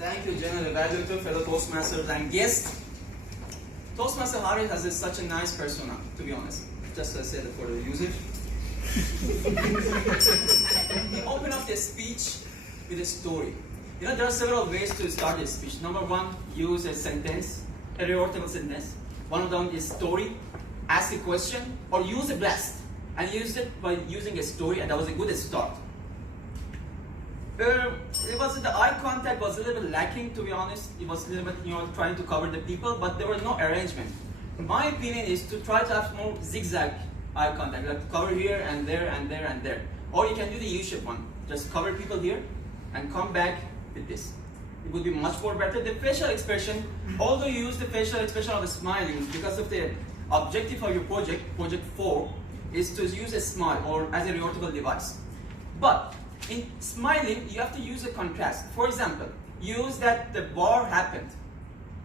Thank you, General Evaluator, fellow Toastmasters and guests. Toastmaster Harry has such a nice persona, to be honest. Just to say that for the users. He opened up the speech with a story. You know, there are several ways to start a speech. Number one, use a sentence, a rhetorical sentence. One of them is story, ask a question, or use a blast. And use it by using a story, and that was a good start. The eye contact was a little bit lacking, to be honest. It was a little bit, trying to cover the people, but there was no arrangement. My opinion is to try to have more zigzag eye contact, like cover here and there and there and there. Or you can do the U-shaped one. Just cover people here and come back with this. It would be much more better. The facial expression, although you use the facial expression of the smiling, because of the objective of your project 4, is to use a smile or as a rhetorical device. But in smiling, you have to use a contrast. For example, use that the war happened,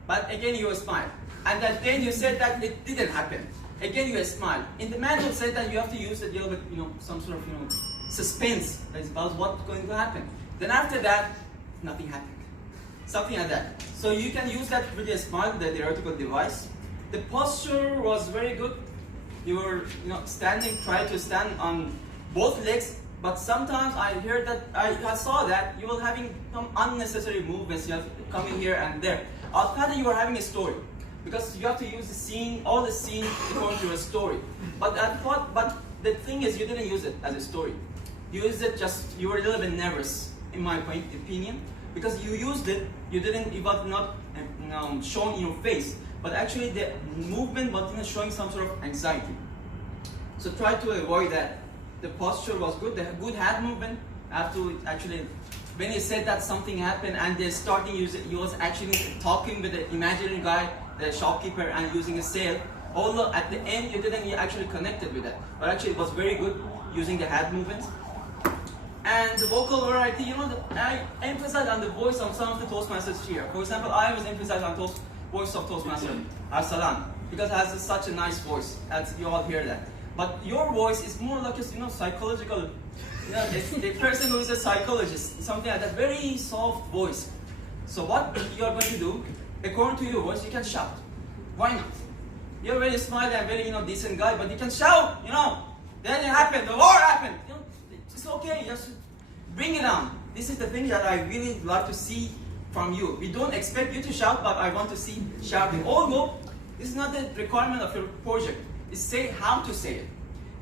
but again you smile. And then you said that it didn't happen. Again you smile. In the manual said that you have to use a little bit, some sort of, suspense about what's going to happen. Then after that, nothing happened. Something like that. So you can use that with a smile, the rhetorical device. The posture was very good. You were, trying to stand on both legs. But sometimes I heard that, I saw that you were having some unnecessary movements. You have to come in here and there. I thought that you were having a story, because you have to use the scene, all the scene according to a story. But the thing is, you didn't use it as a story. You used it you were a little bit nervous, in my opinion, because you used it, it was not shown in your face, but actually the movement was showing some sort of anxiety. So try to avoid that. The posture was good, the good hand movement. When he said that something happened and they're starting using, he was actually talking with the imaginary guy, the shopkeeper, and using a sale. Although at the end you didn't actually connected with that, but actually it was very good using the hand movements. And the vocal variety, I emphasize on the voice of some of the Toastmasters here. For example, I was emphasizing on the voice of Toastmaster Arsalan, because it has such a nice voice, as you all hear that. But your voice is more like a psychological, the person who is a psychologist, something like that, very soft voice. So what you are going to do, according to your voice, you can shout. Why not? You're very smiley and very decent guy, but you can shout. Then it happened, the war happened. It's okay, just bring it on. This is the thing that I really like to see from you. We don't expect you to shout, but I want to see shouting. Although this is not the requirement of your project. Is say how to say it.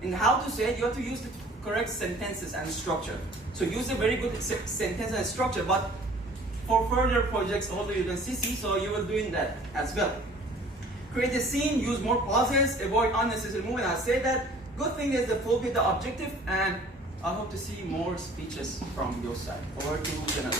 And how to say it, you have to use the correct sentences and structure. So use a very good sentence and structure, but for further projects, although you can CC, so you will doing that as well. Create a scene, use more pauses, avoid unnecessary movement. I say that. Good thing is to fulfill the objective, and I hope to see more speeches from your side. Over to General.